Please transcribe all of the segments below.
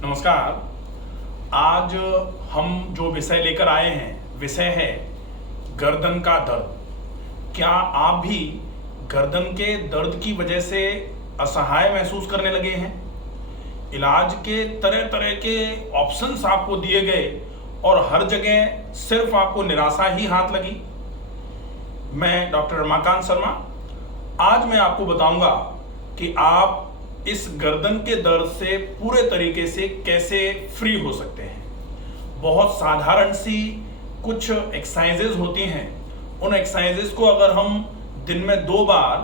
नमस्कार। आज हम जो विषय लेकर आए हैं, विषय है गर्दन का दर्द। क्या आप भी गर्दन के दर्द की वजह से असहाय महसूस करने लगे हैं? इलाज के तरह तरह के ऑप्शंस आपको दिए गए और हर जगह सिर्फ आपको निराशा ही हाथ लगी। मैं डॉक्टर रमाकांत शर्मा आज मैं आपको बताऊंगा कि आप इस गर्दन के दर्द से पूरे तरीके से कैसे फ्री हो सकते हैं। बहुत साधारण सी कुछ एक्सरसाइजेज होती हैं। उन एक्सरसाइजेज को अगर हम दिन में 2 बार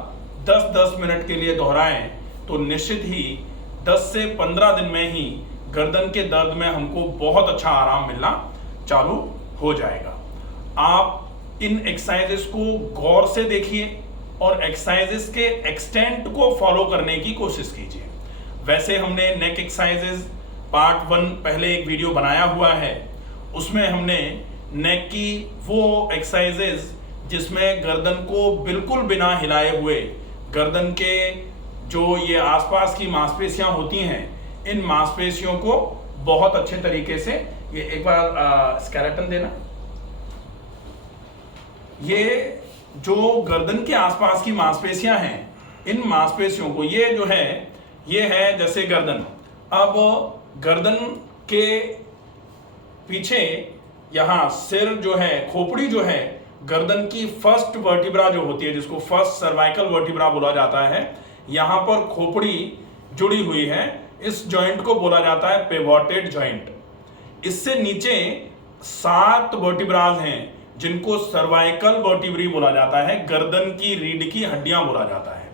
10-10 मिनट के लिए दोहराएं तो निश्चित ही 10 से 15 दिन में ही गर्दन के दर्द में हमको बहुत अच्छा आराम मिलना चालू हो जाएगा। आप इन एक्सरसाइजेस को गौर से देखिए और एक्सरसाइजेस के एक्सटेंट को फॉलो करने की कोशिश कीजिए। वैसे हमने नेक एक्सरसाइजेस पार्ट 1 पहले एक वीडियो बनाया हुआ है। उसमें हमने नेक की वो एक्सरसाइजेस जिसमें गर्दन को बिल्कुल बिना हिलाए हुए गर्दन के जो ये आसपास की मांसपेशियां होती हैं, इन मांसपेशियों को बहुत अच्छे तरीके से, ये एक बार स्केलेटन देना, ये जो गर्दन के आसपास की मांसपेशियां हैं, इन मांसपेशियों को, ये जो है ये है जैसे गर्दन। अब गर्दन के पीछे यहाँ सिर जो है, खोपड़ी जो है, गर्दन की फर्स्ट वर्टिब्रा जो होती है, जिसको फर्स्ट सर्वाइकल वर्टिब्रा बोला जाता है, यहाँ पर खोपड़ी जुड़ी हुई है। इस जॉइंट को बोला जाता है पिवोटेड जॉइंट। इससे नीचे 7 वर्टिब्राज हैं जिनको सर्वाइकल वर्टिब्री बोला जाता है, गर्दन की रीढ़ की हड्डियां बोला जाता है।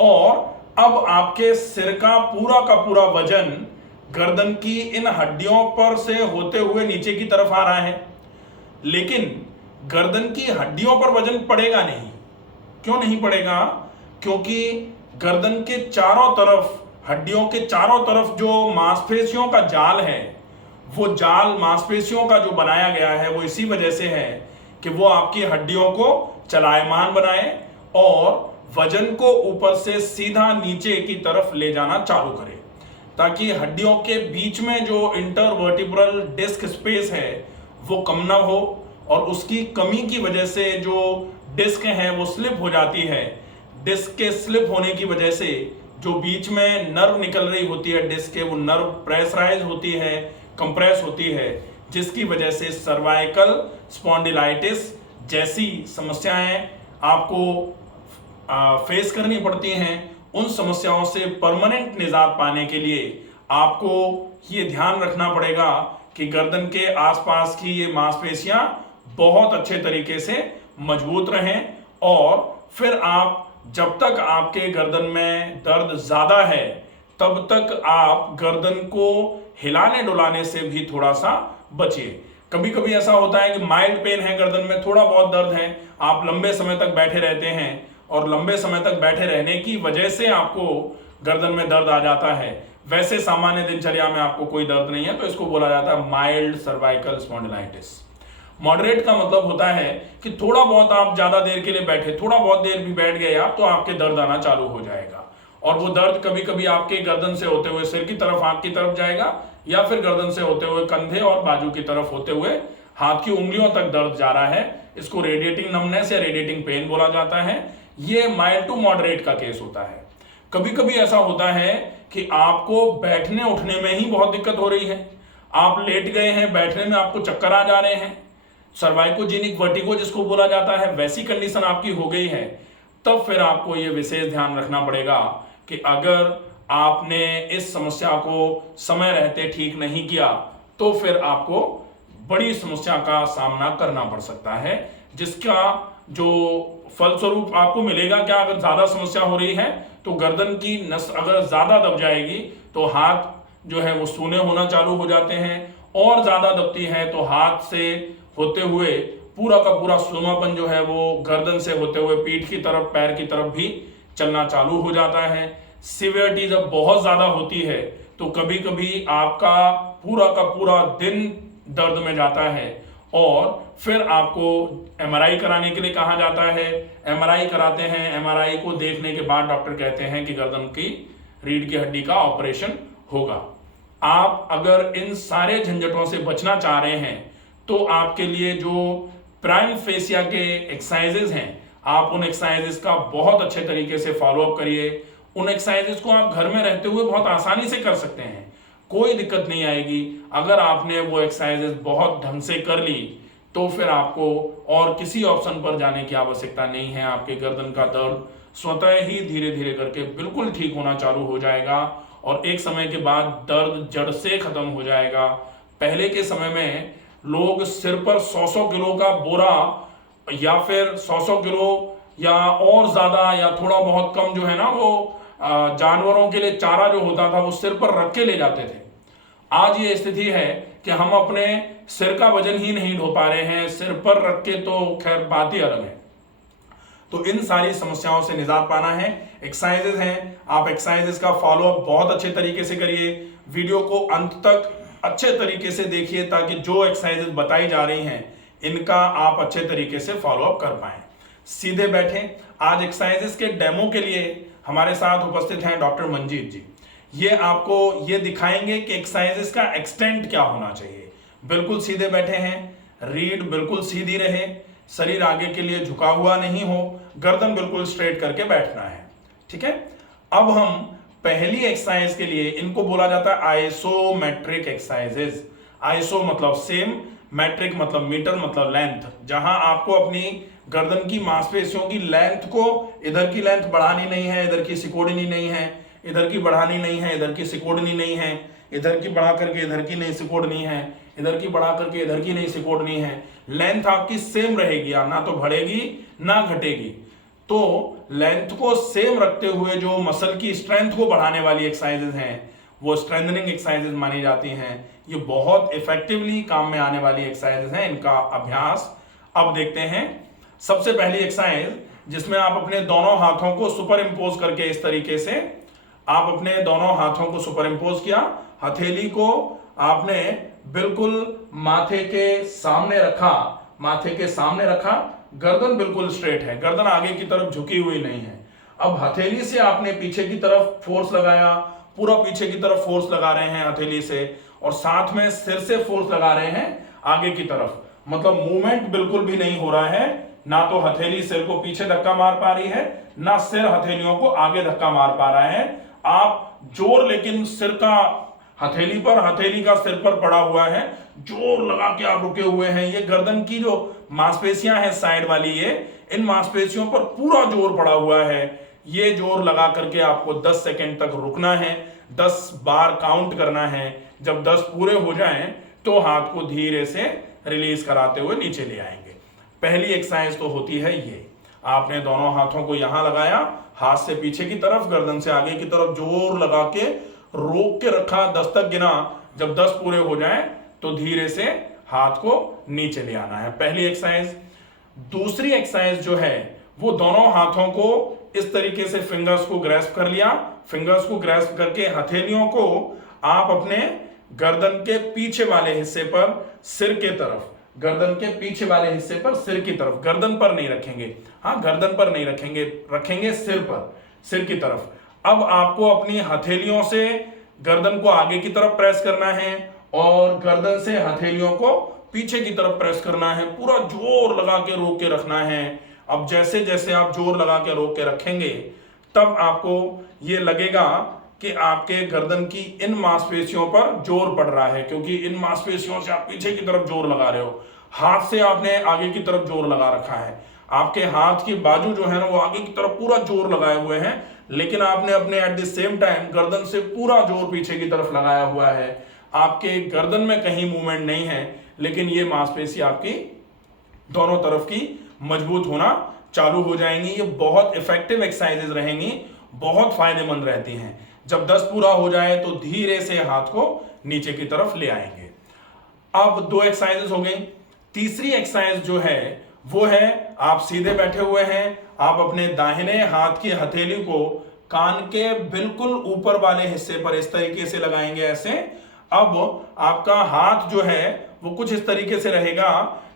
और अब आपके सिर का पूरा वजन गर्दन की इन हड्डियों पर से होते हुए नीचे की तरफ आ रहा है, लेकिन गर्दन की हड्डियों पर वजन पड़ेगा नहीं। क्यों नहीं पड़ेगा? क्योंकि गर्दन के चारों तरफ, हड्डियों के चारों तरफ जो मांसपेशियों का जाल है, वो जाल मांसपेशियों का जो बनाया गया है वो इसी वजह से है कि वो आपकी हड्डियों को चलायमान बनाए और वजन को ऊपर से सीधा नीचे की तरफ ले जाना चालू करे, ताकि हड्डियों के बीच में जो इंटरवर्टिब्रल डिस्क स्पेस है वो कम ना हो, और उसकी कमी की वजह से जो डिस्क है वो स्लिप हो जाती है। डिस्क के स्लिप होने की वजह से जो बीच में नर्व निकल रही होती है डिस्क के, वो नर्व प्रेशराइज होती है, कंप्रेस होती है, जिसकी वजह से सर्वाइकल स्पॉन्डिलाइटिस जैसी समस्याएं आपको फेस करनी पड़ती हैं। उन समस्याओं से परमानेंट निजात पाने के लिए आपको ये ध्यान रखना पड़ेगा कि गर्दन के आसपास की ये मांसपेशियां बहुत अच्छे तरीके से मजबूत रहें, और फिर आप जब तक आपके गर्दन में दर्द ज्यादा है तब तक आप गर्दन को हिलाने डुलाने से भी थोड़ा सा बचिए। कभी कभी ऐसा होता है कि माइल्ड पेन है, गर्दन में थोड़ा बहुत दर्द है, आप लंबे समय तक बैठे रहते हैं और लंबे समय तक बैठे रहने की वजह से आपको गर्दन में दर्द आ जाता है। वैसे सामान्य दिनचर्या में आपको कोई दर्द नहीं है, तो इसको बोला जाता है माइल्ड सर्वाइकल स्पॉन्डिलाइटिस। मॉडरेट का मतलब होता है कि थोड़ा बहुत आप ज्यादा देर के लिए बैठे, थोड़ा बहुत देर भी बैठ गए आप, तो आपके दर्द आना चालू हो जाएगा। और वो दर्द कभी कभी आपके गर्दन से होते हुए सिर की तरफ, आंख की तरफ जाएगा, या फिर गर्दन से होते हुए कंधे और बाजू की तरफ होते हुए हाथ की उंगलियों तक दर्द जा रहा है। इसको रेडिएटिंग नमनेस या रेडिएटिंग पेन बोला जाता है। ये माइल्ड टू मॉडरेट का केस होता है। कभी कभी ऐसा होता है कि आपको बैठने उठने में ही बहुत दिक्कत हो रही है, आप लेट गए हैं, बैठने में आपको चक्कर आ जा रहे हैं, सर्वाइकोजेनिक वर्टिगो जिसको बोला जाता है, वैसी कंडीशन आपकी हो गई है, तब फिर आपको ये विशेष ध्यान रखना पड़ेगा कि अगर आपने इस समस्या को समय रहते ठीक नहीं किया तो फिर आपको बड़ी समस्या का सामना करना पड़ सकता है, जिसका जो फलस्वरूप आपको मिलेगा क्या, अगर ज्यादा समस्या हो रही है तो गर्दन की नस अगर ज्यादा दब जाएगी तो हाथ जो है वो सूने होना चालू हो जाते हैं, और ज्यादा दबती है तो हाथ से होते हुए पूरा का पूरा सूनापन जो है वो गर्दन से होते हुए पीठ की तरफ, पैर की तरफ भी चलना चालू हो जाता है। सिवियरिटी जब बहुत ज्यादा होती है तो कभी कभी आपका पूरा दिन दर्द में जाता है, और फिर आपको एमआरआई कराने के लिए कहा जाता है। एमआरआई कराते हैं, एमआरआई को देखने के बाद डॉक्टर कहते हैं कि गर्दन की रीढ़ की हड्डी का ऑपरेशन होगा। आप अगर इन सारे झंझटों से बचना चाह रहे हैं तो आपके लिए जो प्राइम फेसिया के एक्सरसाइजेज हैं, आप उन एक्सरसाइजेज का बहुत अच्छे तरीके से फॉलोअप करिए। उन एक्सरसाइजेज को आप घर में रहते हुए बहुत आसानी से कर सकते हैं, कोई दिक्कत नहीं आएगी। अगर आपने वो एक्सरसाइजेज बहुत ढंग से कर ली तो फिर आपको और किसी ऑप्शन पर जाने की आवश्यकता नहीं है। आपके गर्दन का दर्द स्वतः ही धीरे धीरे करके बिल्कुल ठीक होना चालू हो जाएगा और एक समय के बाद दर्द जड़ से खत्म हो जाएगा। पहले के समय में लोग सिर पर 100-100 किलो का बोरा या फिर 100-100 किलो या और ज्यादा या थोड़ा बहुत कम जो है ना वो जानवरों के लिए चारा जो होता था वो सिर पर रख के ले जाते थे। आज ये स्थिति है कि हम अपने सिर का वजन ही नहीं ढो पा रहे हैं, सिर पर रख के तो खैर बात ही अलग है। तो इन सारी समस्याओं से निजात पाना है, एक्सरसाइजेज हैं, आप एक्सरसाइजेज का फॉलोअप बहुत अच्छे तरीके से करिए। वीडियो को अंत तक अच्छे तरीके से देखिए ताकि जो एक्सरसाइजेज बताई जा रही हैं इनका आप अच्छे तरीके से फॉलोअप कर पाएं। सीधे बैठें। आज एक्सरसाइजेज के डेमो के लिए हमारे साथ उपस्थित हैं डॉक्टर मंजीत जी। ये आपको ये दिखाएंगे कि एक्सरसाइजेस का एक्सटेंट क्या होना चाहिए। बिल्कुल सीधे बैठे हैं, रीढ़ बिल्कुल सीधी रहे, शरीर आगे के लिए झुका हुआ नहीं हो, गर्दन बिल्कुल स्ट्रेट करके बैठना है। ठीक है। अब हम पहली एक्सरसाइज के लिए, इनको बोला जाता है आइसोमेट्रिक एक्सरसाइजेस। आइसो मतलब सेम, मैट्रिक मतलब मीटर मतलब लेंथ, जहां आपको अपनी गर्दन की मांसपेशियों की लेंथ को, इधर की लेंथ बढ़ानी नहीं है, इधर की सिकोड़नी नहीं है, इधर की बढ़ानी नहीं है, इधर की सिकोड़नी नहीं है, इधर की बढ़ा करके इधर की नहीं सिकोड़नी है, इधर की बढ़ा करके इधर की नहीं सिकोड़नी है। लेंथ आपकी सेम रहेगी, ना तो बढ़ेगी ना घटेगी। तो लेंथ को सेम रखते हुए जो मसल की स्ट्रेंथ को बढ़ाने वाली एक्सरसाइजेज हैं वो स्ट्रेंथनिंग एक्सरसाइजेज मानी जाती हैं। ये बहुत इफेक्टिवली काम में आने वाली एक्सरसाइजेज हैं, इनका अभ्यास अब देखते हैं। सबसे पहली एक्सरसाइज जिसमें आप अपने दोनों हाथों को सुपर इंपोज करके, इस तरीके से आप अपने दोनों हाथों को सुपर इंपोज किया, हथेली को आपने बिल्कुल माथे के सामने रखा, माथे के सामने रखा, गर्दन बिल्कुल स्ट्रेट है, गर्दन आगे की तरफ झुकी हुई नहीं है। अब हथेली से आपने पीछे की तरफ फोर्स लगाया, पूरा पीछे की तरफ फोर्स लगा रहे हैं हथेली से, और साथ में सिर से फोर्स लगा रहे हैं आगे की तरफ। मतलब मूवमेंट बिल्कुल भी नहीं हो रहा है, ना तो हथेली सिर को पीछे धक्का मार पा रही है, ना सिर हथेलियों को आगे धक्का मार पा रहा है। आप जोर लेकिन सिर का हथेली पर, हथेली का सिर पर पड़ा हुआ है, जोर लगा के आप रुके हुए हैं। ये गर्दन की जो मांसपेशियां हैं साइड वाली, ये इन मांसपेशियों पर पूरा जोर पड़ा हुआ है। ये जोर लगा करके आपको 10 सेकंड तक रुकना है, 10 बार काउंट करना है। जब 10 पूरे हो जाएं तो हाथ को धीरे से रिलीज कराते हुए नीचे ले आएंगे। पहली एक्सरसाइज तो होती है ये, आपने दोनों हाथों को यहां लगाया, हाथ से पीछे की तरफ, गर्दन से आगे की तरफ जोर लगा के रोक के रखा, 10 तक गिना। जब 10 पूरे हो जाएं तो धीरे से हाथ को नीचे ले आना है, पहली एक्सरसाइज। दूसरी एक्सरसाइज जो है वो दोनों हाथों को इस तरीके से फिंगर्स को ग्रैस्प कर लिया, फिंगर्स को ग्रैस्प करके हथेलियों को आप अपने गर्दन के पीछे वाले हिस्से पर सिर के तरफ, गर्दन के पीछे वाले हिस्से पर सिर की तरफ, गर्दन पर नहीं रखेंगे, हाँ गर्दन पर नहीं रखेंगे, रखेंगे सिर पर, सिर की तरफ। अब आपको अपनी हथेलियों से गर्दन को आगे की तरफ प्रेस करना है और गर्दन से हथेलियों को पीछे की तरफ प्रेस करना है, पूरा जोर लगा के रोक के रखना है। अब जैसे जैसे आप जोर लगा के रोक के रखेंगे तब आपको ये लगेगा कि आपके गर्दन की इन मांसपेशियों पर जोर पड़ रहा है, क्योंकि इन मांसपेशियों से आप पीछे की तरफ जोर लगा रहे हो, हाथ से आपने आगे की तरफ जोर लगा रखा है, आपके हाथ की बाजू जो है ना वो आगे की तरफ पूरा जोर लगाए हुए हैं, लेकिन आपने अपने एट द सेम टाइम गर्दन से पूरा जोर पीछे की तरफ लगाया हुआ है। आपके गर्दन में कहीं मूवमेंट नहीं है, लेकिन ये मांसपेशी आपकी दोनों तरफ की मजबूत होना चालू हो जाएंगी। ये बहुत इफेक्टिव एक्सरसाइजेज रहेंगी, बहुत फायदेमंद रहती हैं। जब 10 पूरा हो जाए तो धीरे से हाथ को नीचे की तरफ ले आएंगे। अब 2 एक्सरसाइजेज हो गई। तीसरी एक्सरसाइज जो है वो है, आप सीधे बैठे हुए हैं, आप अपने दाहिने हाथ की हथेली को कान के बिल्कुल ऊपर वाले हिस्से पर इस तरीके से लगाएंगे, ऐसे। अब आपका हाथ जो है वो कुछ इस तरीके से रहेगा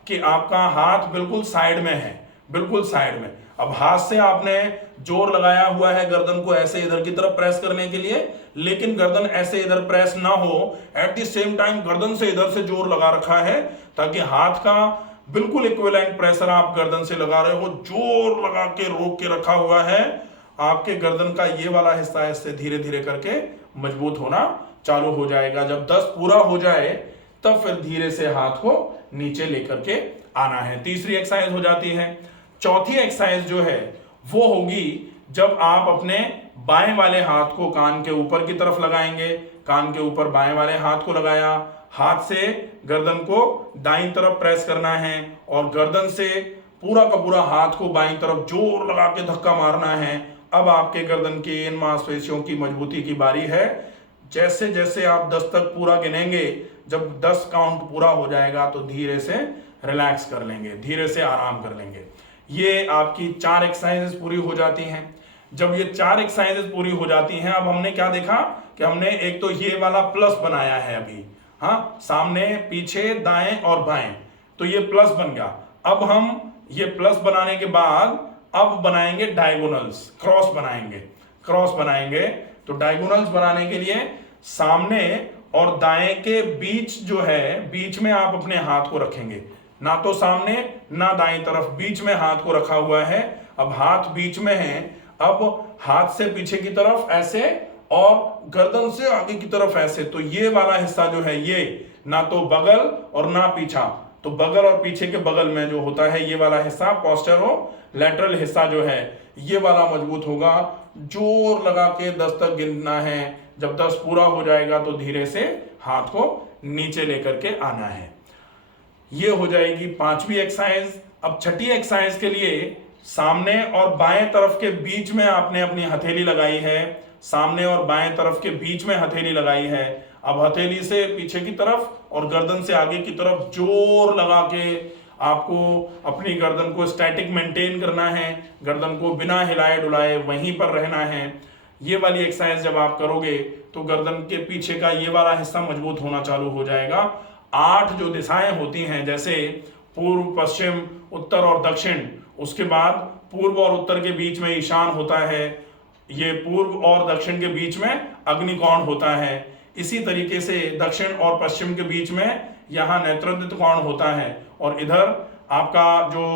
कि आपका हाथ बिल्कुल साइड में है, बिल्कुल साइड में। अब हाथ से आपने जोर लगाया हुआ है गर्दन को ऐसे इधर की तरफ प्रेस करने के लिए, लेकिन गर्दन ऐसे इधर प्रेस ना हो। एट द सेम टाइम गर्दन से इधर से जोर लगा रखा है ताकि हाथ का बिल्कुल इक्विवेलेंट प्रेशर आप गर्दन से लगा रहे हो, जोर लगा के रोक के रखा हुआ है। आपके गर्दन का ये वाला हिस्सा इससे धीरे धीरे करके मजबूत होना चालू हो जाएगा। जब 10 पूरा हो जाए तब फिर धीरे से हाथ को नीचे लेकर के आना है। तीसरी एक्सरसाइज हो जाती है। चौथी एक्सरसाइज जो है वो होगी जब आप अपने बाएं वाले हाथ को कान के ऊपर की तरफ लगाएंगे। कान के ऊपर बाएं वाले हाथ को लगाया, हाथ से गर्दन को दाईं तरफ प्रेस करना है और गर्दन से पूरा का पूरा हाथ को बाईं तरफ जोर लगा के धक्का मारना है। अब आपके गर्दन की इन मांसपेशियों की मजबूती की बारी है। जैसे जैसे आप 10 तक पूरा गिनेंगे, जब 10 काउंट पूरा हो जाएगा तो धीरे से रिलैक्स कर लेंगे, धीरे से आराम कर लेंगे। ये आपकी 4 एक्सरसाइजेस पूरी हो जाती हैं। जब ये 4 एक्सरसाइजेस पूरी हो जाती हैं, अब हमने क्या देखा कि हमने एक तो ये वाला प्लस बनाया है अभी, हाँ, सामने पीछे दाएं और बाएं, तो ये प्लस बन गया। अब हम ये प्लस बनाने के बाद अब बनाएंगे डायगोनल्स, क्रॉस बनाएंगे। क्रॉस बनाएंगे तो डायगोनल्स बनाने के लिए सामने और दाएं के बीच जो है, बीच में आप अपने हाथ को रखेंगे, ना तो सामने ना दाएं तरफ, बीच में हाथ को रखा हुआ है। अब हाथ बीच में है, अब हाथ से पीछे की तरफ ऐसे और गर्दन से आगे की तरफ ऐसे, तो ये वाला हिस्सा जो है ये ना तो बगल और ना पीछा, तो बगल और पीछे के बगल में जो होता है ये वाला हिस्सा पोस्टेरो-लैटरल हिस्सा जो है ये वाला मजबूत होगा। जोर लगा के 10 तक गिनना है। जब 10 पूरा हो जाएगा तो धीरे से हाथ को नीचे लेकर के आना है। ये हो जाएगी 5वीं एक्सरसाइज। अब 6ठी एक्सरसाइज के लिए सामने और बाएं तरफ के बीच में आपने अपनी हथेली लगाई है, सामने और बाएं तरफ के बीच में हथेली लगाई है। अब हथेली से पीछे की तरफ और गर्दन से आगे की तरफ जोर लगा के आपको अपनी गर्दन को स्टैटिक मेंटेन करना है, गर्दन को बिना हिलाए डुलाए वहीं पर रहना है। ये वाली एक्सरसाइज जब आप करोगे तो गर्दन के पीछे का ये वाला हिस्सा मजबूत होना चालू हो जाएगा। 8 जो दिशाएं होती हैं, जैसे पूर्व, पश्चिम, उत्तर और दक्षिण, उसके बाद पूर्व और उत्तर के बीच में ईशान होता है, ये पूर्व और दक्षिण के बीच में अग्निकोण होता है। इसी तरीके से दक्षिण और पश्चिम के बीच में यहाँ नेत्रोदित कोण होता है, और इधर आपका जो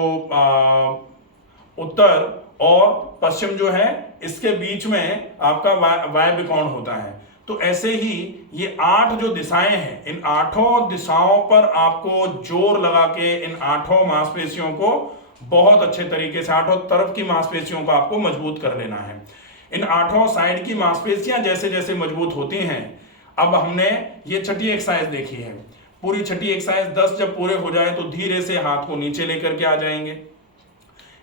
उत्तर और पश्चिम जो है इसके बीच में आपका वायव्य कोण होता है। तो ऐसे ही ये 8 जो दिशाएं हैं, इन 8 दिशाओं पर आपको जोर लगा के इन 8 मांसपेशियों को बहुत अच्छे तरीके से, 8 तरफ की मांसपेशियों को आपको मजबूत कर लेना है। इन 8 साइड की मांसपेशियां जैसे जैसे मजबूत होती हैं, अब हमने ये 6ठी एक्सरसाइज देखी है। पूरी 6ठी एक्सरसाइज 10 जब पूरे हो जाए तो धीरे से हाथ को नीचे लेकर के आ जाएंगे।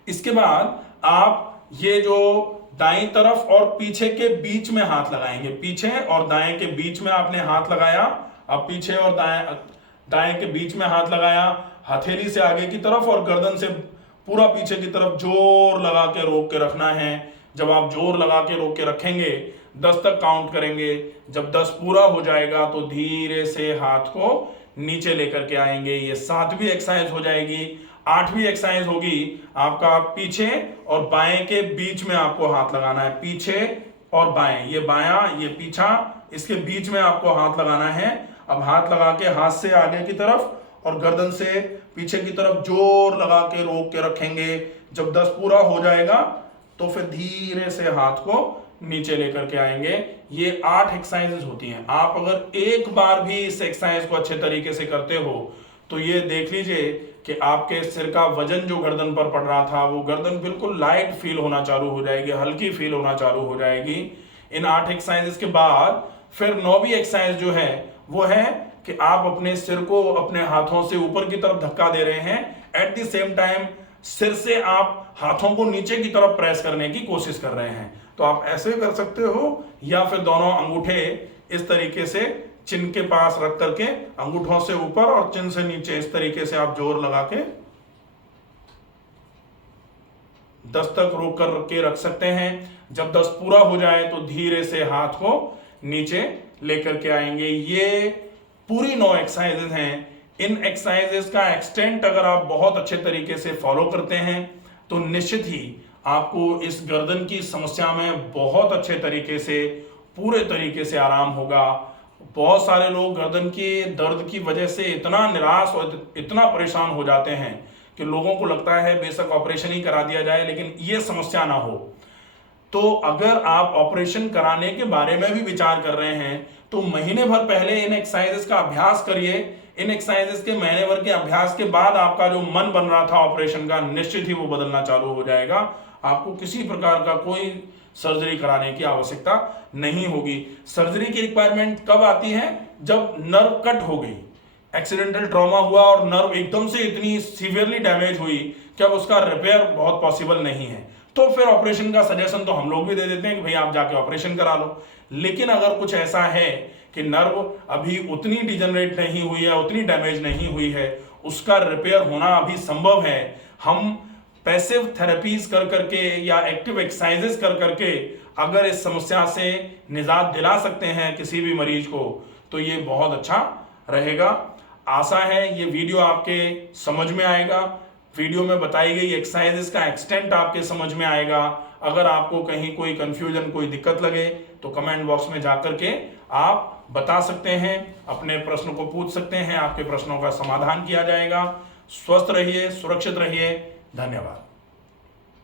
इसके बाद आप ये जो दाईं तरफ और पीछे के बीच में हाथ लगाएंगे, पीछे और दाएं के बीच में आपने हाथ लगाया। अब पीछे और दाएं के बीच में हाथ लगाया, हथेली से आगे की तरफ और गर्दन से पूरा पीछे की तरफ जोर लगा के रोक के रखना है। जब आप जोर लगा के रोक के रखेंगे 10 तक काउंट करेंगे। जब 10 पूरा हो जाएगा तो धीरे से हाथ को नीचे लेकर के आएंगे। ये 7वीं एक्सरसाइज हो जाएगी। 8वीं एक्सरसाइज होगी आपका पीछे और बाएं के बीच में आपको हाथ लगाना है। पीछे और बाएं, ये बायां ये पीछा, इसके बीच में आपको हाथ लगाना है। अब हाथ लगा के हाथ से आगे की तरफ और गर्दन से पीछे की तरफ जोर लगा के रोक के रखेंगे। जब 10 पूरा हो जाएगा तो फिर धीरे से हाथ को नीचे लेकर के आएंगे। ये 8 एक्सरसाइजेस होती हैं। आप अगर एक बार भी इस एक्सरसाइज को अच्छे तरीके से करते हो तो ये देख लीजिए कि आपके सिर का वजन जो गर्दन पर पड़ रहा था वो गर्दन बिल्कुल लाइट फील होना चालू हो जाएगी, हल्की फील होना चालू हो जाएगी। इन 8 एक्सरसाइजेस के बाद फिर 9वीं एक्सरसाइज जो है वो है कि आप अपने सिर को अपने हाथों से ऊपर की तरफ धक्का दे रहे हैं। एट द सेम टाइम सिर से आप हाथों को नीचे की तरफ प्रेस करने की कोशिश कर रहे हैं। तो आप ऐसे कर सकते हो या फिर दोनों अंगूठे इस तरीके से चिन के पास रख करके अंगूठों से ऊपर और चिन से नीचे इस तरीके से आप जोर लगा के 10 तक रोक कर के रख सकते हैं। जब 10 पूरा हो जाए तो धीरे से हाथ को नीचे लेकर के आएंगे। ये पूरी 9 एक्सरसाइजेस हैं। इन एक्सरसाइजेस का एक्सटेंट अगर आप बहुत अच्छे तरीके से फॉलो करते हैं तो निश्चित ही आपको इस गर्दन की समस्या में बहुत अच्छे तरीके से पूरे तरीके से आराम होगा। बहुत सारे लोग गर्दन के दर्द की वजह से इतना निराश और इतना परेशान हो जाते हैं कि लोगों को लगता है बेशक ऑपरेशन ही करा दिया जाए लेकिन ये समस्या ना हो। तो अगर आप ऑपरेशन कराने के बारे में भी विचार कर रहे हैं तो महीने भर पहले इन एक्सरसाइजेस का अभ्यास करिए। इन एक्सरसाइजेस के महीने भर के अभ्यास के बाद आपका जो मन बन रहा था ऑपरेशन का, निश्चित ही वो बदलना चालू हो जाएगा। आपको किसी प्रकार का कोई सर्जरी कराने की आवश्यकता नहीं होगी। सर्जरी की रिक्वायरमेंट कब आती है? जब नर्व कट हो गई, एक्सीडेंटल ट्रॉमा हुआ और नर्व एकदम से इतनी सीवियरली डैमेज हुई कि अब उसका रिपेयर बहुत पॉसिबल नहीं है, तो फिर ऑपरेशन का सजेशन तो हम लोग भी दे देते हैं कि भाई आप जाके ऑपरेशन करा लो। लेकिन अगर कुछ ऐसा है कि नर्व अभी उतनी डिजनरेट नहीं हुई है, उतनी डैमेज नहीं हुई है, उसका रिपेयर होना अभी संभव है, हम पैसिव थेरेपीज कर करके या एक्टिव एक्सरसाइजेस कर करके अगर इस समस्या से निजात दिला सकते हैं किसी भी मरीज को, तो ये बहुत अच्छा रहेगा। आशा है ये वीडियो आपके समझ में आएगा। वीडियो में बताई गई एक्सरसाइजेस का एक्सटेंट आपके समझ में आएगा। अगर आपको कहीं कोई कंफ्यूजन, कोई दिक्कत लगे तो कमेंट बॉक्स में जाकर के आप बता सकते हैं, अपने प्रश्न को पूछ सकते हैं, आपके प्रश्नों का समाधान किया जाएगा। स्वस्थ रहिए, सुरक्षित रहिए। धन्यवाद।